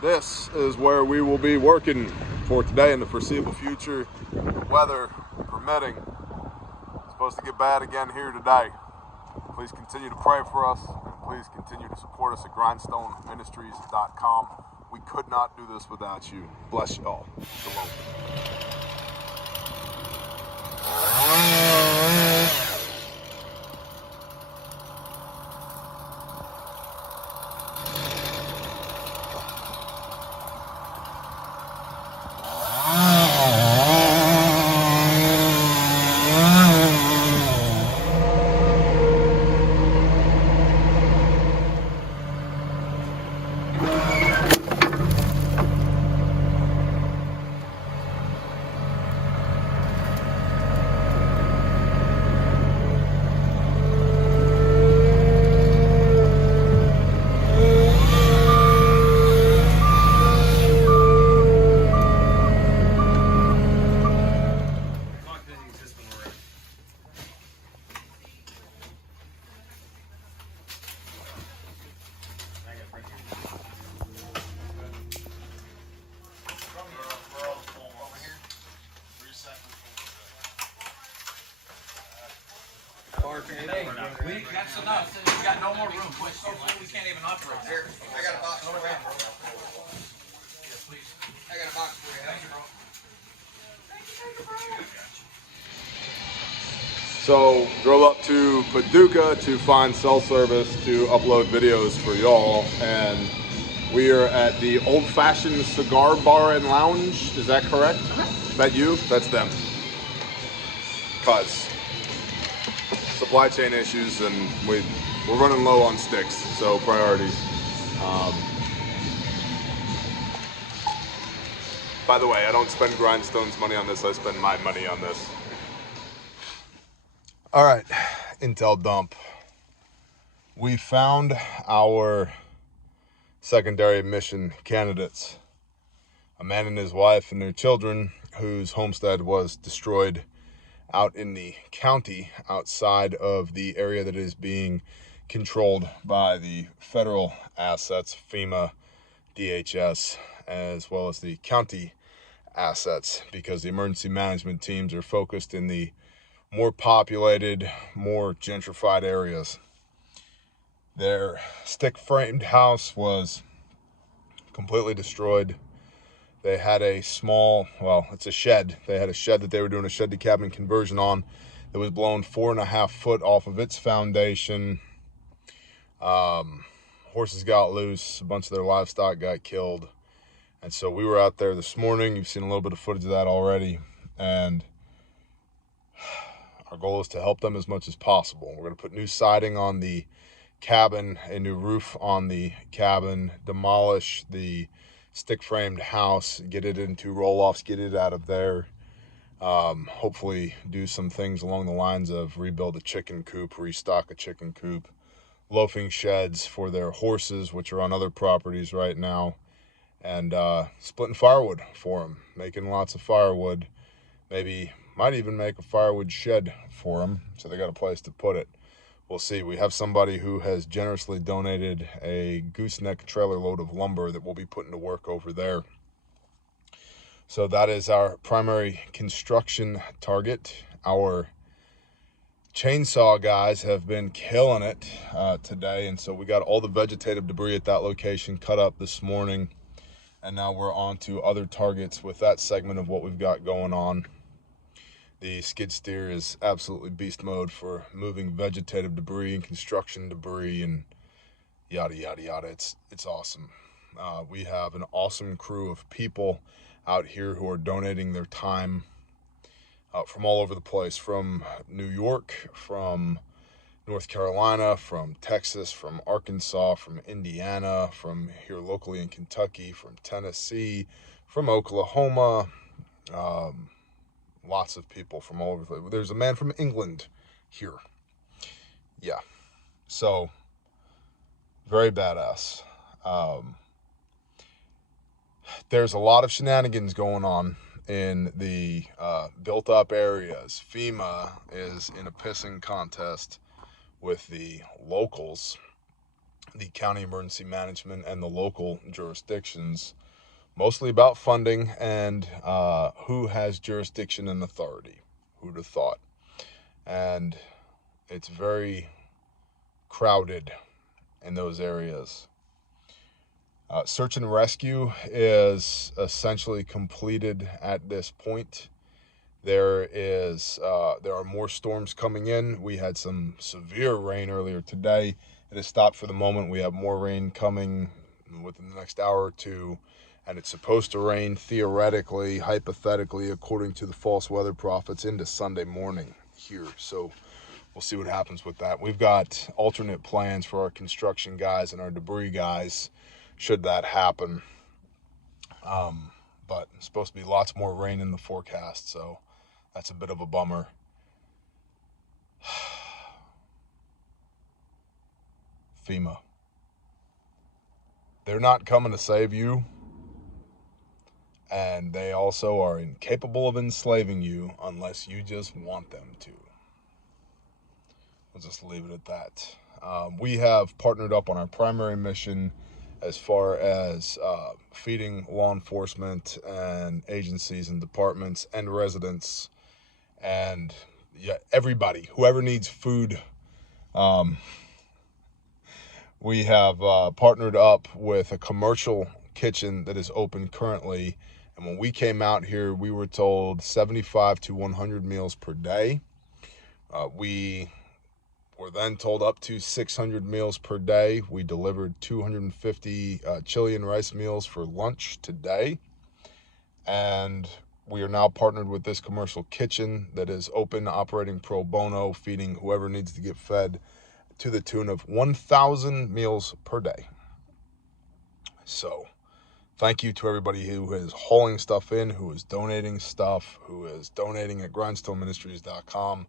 This is where we will be working for today and the foreseeable future, weather permitting. It's supposed to get bad again here today. Please continue to pray for us, and please continue to support us at GrindstoneMinistries.com. We could not do this without you. Bless you all. Shalom. Hey, that's enough. We've got no more room. So full we can't even operate. Here, I got a box for you. Yes, please. I got a box for you. Thank you, bro. So, drove up to Paducah to find cell service to upload videos for y'all, and we are at the Old Fashioned Cigar Bar and Lounge. Is that correct? Is that you? That's them. Cause supply chain issues, and we're running low on sticks, so priorities. By the way, I don't spend Grindstone's money on this, I spend my money on this. All right, intel dump. We found our secondary mission candidates. A man and his wife and their children whose homestead was destroyed out in the county outside of the area that is being controlled by the federal assets, FEMA, DHS, as well as the county assets, because the emergency management teams are focused in the more populated, more gentrified areas. Their stick-framed house was completely destroyed. They had a small, well, it's a shed. They had a shed that they were doing a shed to cabin conversion on that was blown 4.5 foot off of its foundation. Horses got loose. A bunch of their livestock got killed. And so we were out there this morning. You've seen a little bit of footage of that already. And our goal is to help them as much as possible. We're going to put new siding on the cabin, a new roof on the cabin, demolish the stick-framed house, get it into roll-offs, get it out of there. Hopefully do some things along the lines of rebuild a chicken coop, restock a chicken coop, loafing sheds for their horses, which are on other properties right now, and splitting firewood for them, making lots of firewood. Maybe might even make a firewood shed for them, so they got a place to put it. We'll see. We have somebody who has generously donated a gooseneck trailer load of lumber that we'll be putting to work over there. So that is our primary construction target. Our chainsaw guys have been killing it today, and so we got all the vegetative debris at that location cut up this morning, and now we're on to other targets with that segment of what we've got going on. The skid steer is absolutely beast mode for moving vegetative debris and construction debris and yada, yada, yada. It's awesome. We have an awesome crew of people out here who are donating their time from all over the place, from New York, from North Carolina, from Texas, from Arkansas, from Indiana, from here locally in Kentucky, from Tennessee, from Oklahoma, lots of people from all over the place. There's a man from England here. Yeah. So, very badass. There's a lot of shenanigans going on in the built-up areas. FEMA is in a pissing contest with the locals the county emergency management and the local jurisdictions, mostly about funding and who has jurisdiction and authority. Who'd have thought? And it's very crowded in those areas. Search and rescue is essentially completed at this point. There are more storms coming in. We had some severe rain earlier today. It has stopped for the moment. We have more rain coming within the next hour or two, and it's supposed to rain theoretically, hypothetically, according to the false weather prophets, into Sunday morning here. So we'll see what happens with that. We've got alternate plans for our construction guys and our debris guys should that happen. But it's supposed to be lots more rain in the forecast, so that's a bit of a bummer. FEMA. They're not coming to save you, and they also are incapable of enslaving you unless you just want them to. We'll just leave it at that. We have partnered up on our primary mission as far as feeding law enforcement and agencies and departments and residents and everybody, whoever needs food. We have partnered up with a commercial kitchen that is open currently. And when we came out here, we were told 75 to 100 meals per day. We were then told up to 600 meals per day. We delivered 250 chili and rice meals for lunch today. And we are now partnered with this commercial kitchen that is open, operating pro bono, feeding whoever needs to get fed to the tune of 1,000 meals per day. So thank you to everybody who is hauling stuff in, who is donating stuff, who is donating at grindstoneministries.com.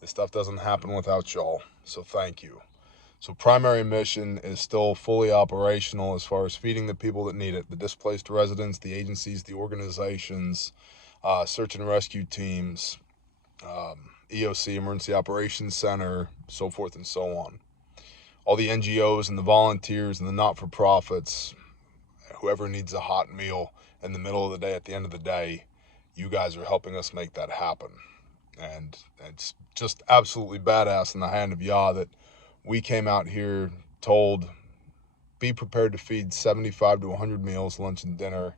This stuff doesn't happen without y'all, so thank you. So primary mission is still fully operational as far as feeding the people that need it, the displaced residents, the agencies, the organizations, search and rescue teams, EOC, Emergency Operations Center, so forth and so on. All the NGOs and the volunteers and the not-for-profits, whoever needs a hot meal in the middle of the day, at the end of the day, you guys are helping us make that happen. And it's just absolutely badass in the hand of Yah that we came out here told, be prepared to feed 75 to 100 meals, lunch and dinner.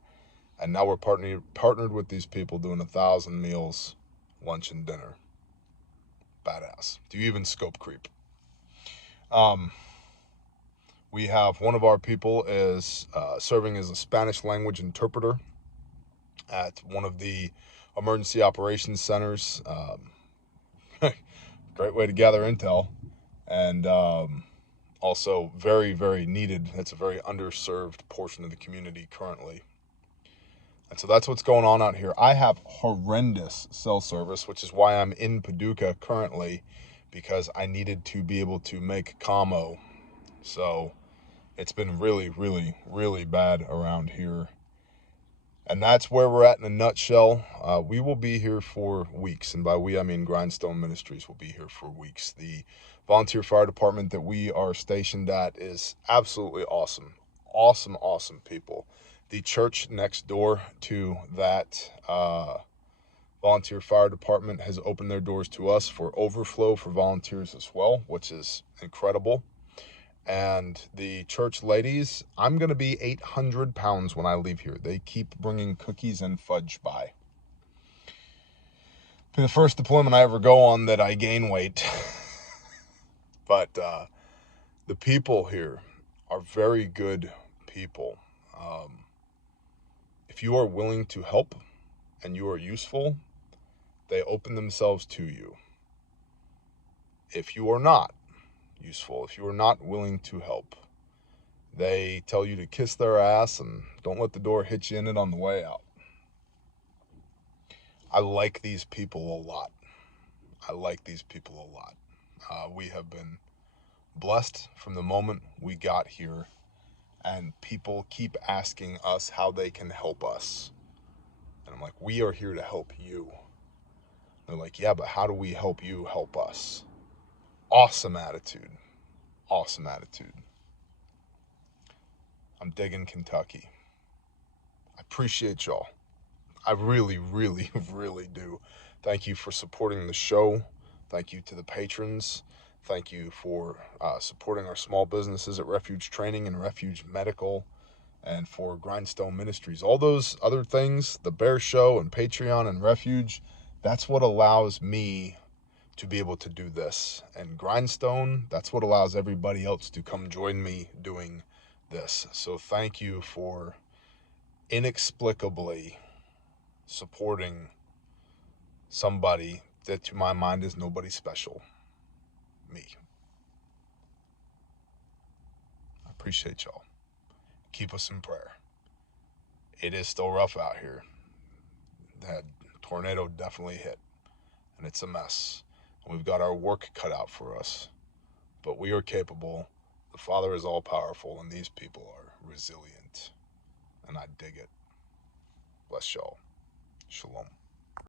And now we're partnered with these people doing 1,000 meals, lunch and dinner. Badass. Do you even scope creep? We have one of our people is serving as a Spanish language interpreter at one of the emergency operations centers. Great way to gather intel, and also very, very needed. It's a very underserved portion of the community currently. And so that's what's going on out here. I have horrendous cell service, which is why I'm in Paducah currently, because I needed to be able to make commo. So it's been really, really, really bad around here. And that's where we're at in a nutshell. We will be here for weeks. And by we, I mean Grindstone Ministries will be here for weeks. The volunteer fire department that we are stationed at is absolutely awesome. Awesome, awesome people. The church next door to that volunteer fire department has opened their doors to us for overflow for volunteers as well, which is incredible. And the church ladies, I'm going to be 800 pounds when I leave here. They keep bringing cookies and fudge by. Be the first deployment I ever go on that I gain weight. But the people here are very good people. If you are willing to help and you are useful, they open themselves to you. If you are not useful, if you are not willing to help, they tell you to kiss their ass and don't let the door hit you in it on the way out. I like these people a lot. I like these people a lot. We have been blessed from the moment we got here, and people keep asking us how they can help us. And I'm like, we are here to help you. They're like, yeah, but how do we help you help us? Awesome attitude. Awesome attitude. I'm digging Kentucky. I appreciate y'all. I really, really, really do. Thank you for supporting the show. Thank you to the patrons. Thank you for supporting our small businesses at Refuge Training and Refuge Medical, and for Grindstone Ministries. All those other things, the Bear Show and Patreon and Refuge, that's what allows me to be able to do this. And Grindstone, that's what allows everybody else to come join me doing this. So thank you for inexplicably supporting somebody that to my mind is nobody special. Me. I appreciate y'all. Keep us in prayer. It is still rough out here. That tornado definitely hit, and it's a mess. And we've got our work cut out for us, but we are capable. The Father is all powerful, and these people are resilient, and I dig it. Bless y'all. Shalom.